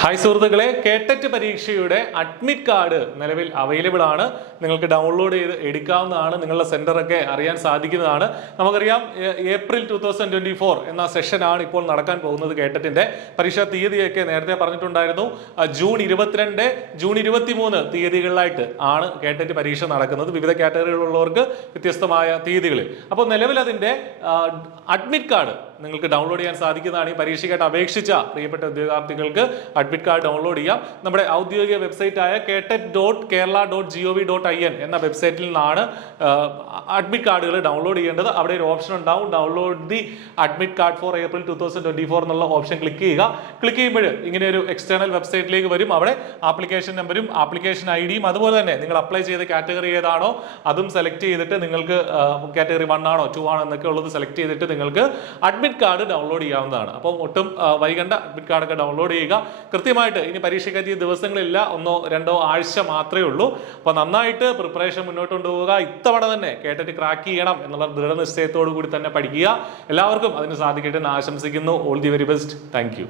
Hi സുഹൃത്തുക്കളെ, കേട്ടറ്റ് പരീക്ഷയുടെ admit card നിലവിൽ അവൈലബിൾ ആണ്. നിങ്ങൾക്ക് ഡൗൺലോഡ് ചെയ്ത് എടുക്കാവുന്നതാണ്. നിങ്ങളുടെ സെന്ററൊക്കെ അറിയാൻ സാധിക്കുന്നതാണ്. നമുക്കറിയാം ഏപ്രിൽ 2024 എന്ന സെഷനാണ് ഇപ്പോൾ നടക്കാൻ പോകുന്നത്. കേട്ടറ്റിന്റെ പരീക്ഷാ തീയതിയൊക്കെ നേരത്തെ പറഞ്ഞിട്ടുണ്ടായിരുന്നു. ജൂൺ 22, ജൂൺ 23 തീയതികളിലായിട്ട് ആണ് കേട്ടറ്റ് പരീക്ഷ നടക്കുന്നത്. വിവിധ കാറ്റഗറികളുള്ളവർക്ക് വ്യത്യസ്തമായ തീയതികളിൽ. അപ്പോൾ നിലവിൽ അതിന്റെ അഡ്മിറ്റ് കാർഡ് നിങ്ങൾക്ക് ഡൗൺലോഡ് ചെയ്യാൻ സാധിക്കുന്നതാണ്. ഈ പരീക്ഷയ്ക്കായിട്ട് അപേക്ഷിച്ച പ്രിയപ്പെട്ട ഉദ്യോഗാർത്ഥികൾക്ക് അഡ്മിറ്റ് കാർഡ് ഡൗൺലോഡ് ചെയ്യാം. നമ്മുടെ ഔദ്യോഗിക വെബ്സൈറ്റ് ആയ ketet.kerala.gov.in എന്ന വെബ്സൈറ്റിൽ നിന്നാണ് അഡ്മിറ്റ് കാർഡുകൾ ഡൗൺലോഡ് ചെയ്യേണ്ടത്. അവിടെ ഒരു ഓപ്ഷൻ ഉണ്ടാവും, download the admit card for April 2024 എന്നുള്ള ഓപ്ഷൻ ക്ലിക്ക് ചെയ്യുക. ക്ലിക്ക് ചെയ്യുമ്പോൾ ഇങ്ങനെ ഒരു എക്സ്റ്റേണൽ വെബ്സൈറ്റിലേക്ക് വരും. അവിടെ ആപ്ലിക്കേഷൻ നമ്പറും ആപ്ലിക്കേഷൻ ഐഡിയും അതുപോലെ തന്നെ നിങ്ങൾ അപ്ലൈ ചെയ്ത കാറ്റഗറി ഏതാണോ അതും സെലക്ട് ചെയ്തിട്ട് നിങ്ങൾക്ക് കാറ്റഗറി 1 ആണോ 2 ആണോ എന്നൊക്കെ ഉള്ളത് സെലക്ട് ചെയ്തിട്ട് നിങ്ങൾക്ക് അഡ്മിറ്റ് കാർഡ് ഡൗൺലോഡ് ചെയ്യാവുന്നതാണ്. അപ്പം ഒട്ടും വൈകണ്ട, അഡ്മിറ്റ് കാർഡൊക്കെ ഡൗൺലോഡ് ചെയ്യുക. കൃത്യമായിട്ട് ഇനി പരീക്ഷയ്ക്ക് ദിവസങ്ങളില്ല, 1-2 ആഴ്ച മാത്രമേ ഉള്ളൂ. അപ്പൊ നന്നായിട്ട് പ്രിപ്പറേഷൻ മുന്നോട്ട് കൊണ്ടുപോവുക. ഇത്തവണ തന്നെ കേട്ടിട്ട് ക്രാക്ക് ചെയ്യണം എന്നുള്ള ദൃഢനിശ്ചയത്തോടു കൂടി തന്നെ പഠിക്കുക. എല്ലാവർക്കും അതിന് സാധിക്കട്ടെ എന്ന് ആശംസിക്കുന്നു. All the very best. Thank you.